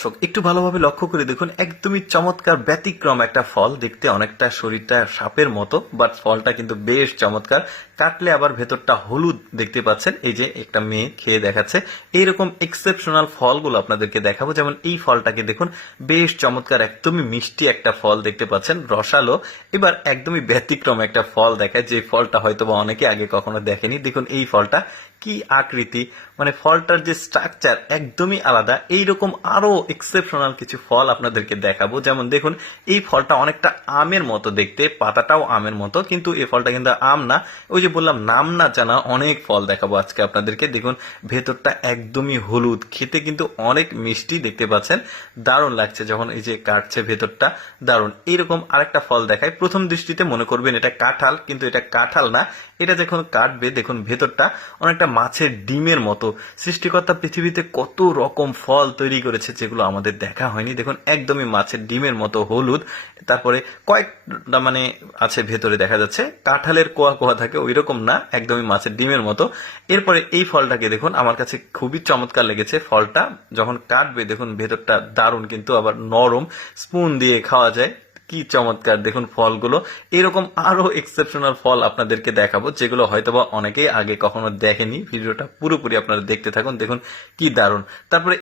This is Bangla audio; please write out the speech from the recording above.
দর্শক একটু ভালোভাবে লক্ষ্য করে দেখুন, একদমই চমৎকার ব্যতিক্রম একটা ফল। দেখতে অনেকটা শরীরটা সাপের মতো, বাট ফলটা কিন্তু বেশ চমৎকার। কাটলে আবার ভেতরটা হলুদ দেখতে পাচ্ছেন। এই যে একটা মেয়ে খেয়ে দেখাচ্ছে। এইরকম এক্সেপশনাল ফলগুলো আপনাদেরকে দেখাবো। যেমন এই ফলটাকে দেখুন, বেশ চমৎকার, একদমই মিষ্টি একটা ফল দেখতে পাচ্ছেন, রসালো। এবার একদমই ব্যতিক্রম একটা ফল দেখায়, যে ফলটা হয়তো বা অনেকে আগে কখনো দেখেনি। দেখুন এই ফলটা কি আকৃতি, মানে ফলটার যে স্ট্রাকচার একদমই আলাদা। এইরকম আরো এক্সেপশনাল কিছু ফল আপনাদেরকে দেখাবো। যেমন দেখুন, এই ফলটা অনেকটা আমের মতো দেখতে, পাতাটাও আমের মতো, কিন্তু এই ফলটা কিন্তু আম না। ওই যে বললাম, নাম না জানা অনেক ফল দেখাবো আজকে আপনাদেরকে। দেখুন ভেতরটা একদমই হলুদ, খেতে কিন্তু অনেক মিষ্টি দেখতে পাচ্ছেন। দারুণ লাগছে যখন এই যে কাটছে, ভেতরটা দারুণ। এইরকম আরেকটা ফল দেখায়, প্রথম দৃষ্টিতে মনে করবেন এটা কাঁঠাল, কিন্তু এটা কাঁঠাল না। এটা যখন কাটবে দেখুন ভেতরটা অনেকটা মাছের ডিমের মতো। সৃষ্টিকর্তা পৃথিবীতে কত রকম ফল তৈরি করেছে যেগুলো আমাদের দেখা হয়নি। দেখুন একদমই মাছের ডিমের মতো হলুদ, তারপরে কয়েকটা মানে আছে ভেতরে দেখা যাচ্ছে, কাঁঠালের কোয়া কোয়া থাকে ওই রকম না, একদমই মাছের ডিমের মতো। এরপরে এই ফলটাকে দেখুন, আমার কাছে খুবই চমৎকার লেগেছে। ফলটা যখন কাটবে দেখুন ভেতরটা দারুণ, কিন্তু আবার নরম, স্পুন দিয়ে খাওয়া যায়। কি চমৎকার দেখুন ফলগুলো। এরকম আরো এক্সেপশনাল ফল আপনাদেরকে দেখাবো, যেগুলো হয়তোবা অনেকেই আগে কখনো দেখেনি। ভিডিওটা পুরোপুরি আপনারা দেখতে থাকুন, দেখুন কি দারুণ। তারপরে